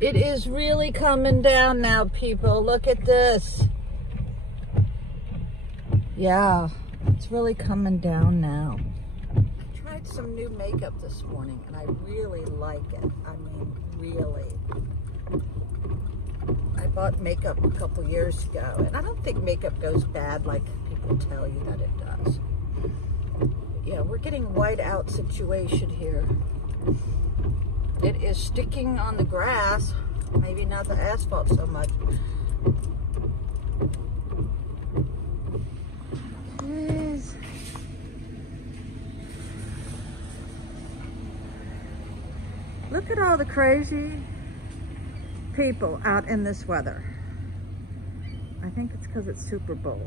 It is really coming down now, people. Look at this. Yeah, it's really coming down now. I tried some new makeup this morning, and I really like it. I mean, really. I bought makeup a couple years ago, and I don't think makeup goes bad like people tell you that it does. Yeah, we're getting white out situation here. It is sticking on the grass, maybe not the asphalt so much. Jeez. Look at all the crazy people out in this weather. I think it's because it's Super Bowl.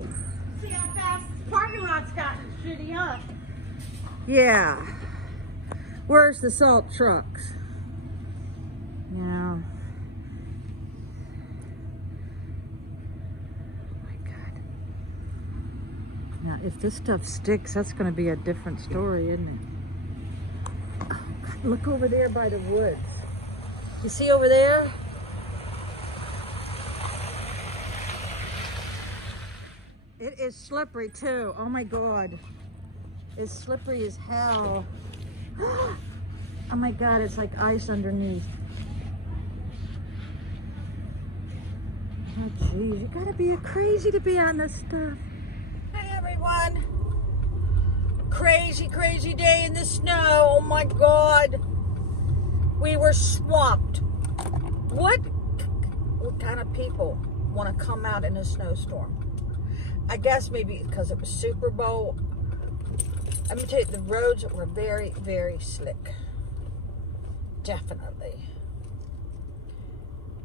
See how fast this parking lot's gotten shitty, huh? Yeah. Where's the salt trucks? Yeah. Oh my God. Now, if this stuff sticks, that's going to be a different story, isn't it? Oh God, look over there by the woods. You see over there? It is slippery too. Oh my God. It's slippery as hell. Oh my God, it's like ice underneath. Oh geez, you gotta be crazy to be on this stuff. Hi everyone. Crazy, crazy day in the snow. Oh my God. We were swamped. What kind of people want to come out in a snowstorm? I guess maybe because it was Super Bowl. I'm gonna tell you, the roads were very, very slick. Definitely.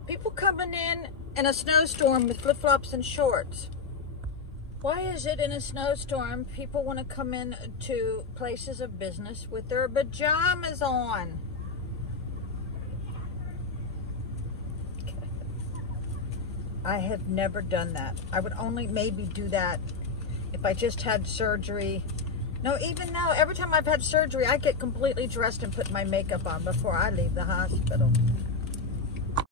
People coming in a snowstorm with flip-flops and shorts. Why is it in a snowstorm people want to come in to places of business with their pajamas on? I have never done that. I would only maybe do that if I just had surgery. No, even now, every time I've had surgery, I get completely dressed and put my makeup on before I leave the hospital.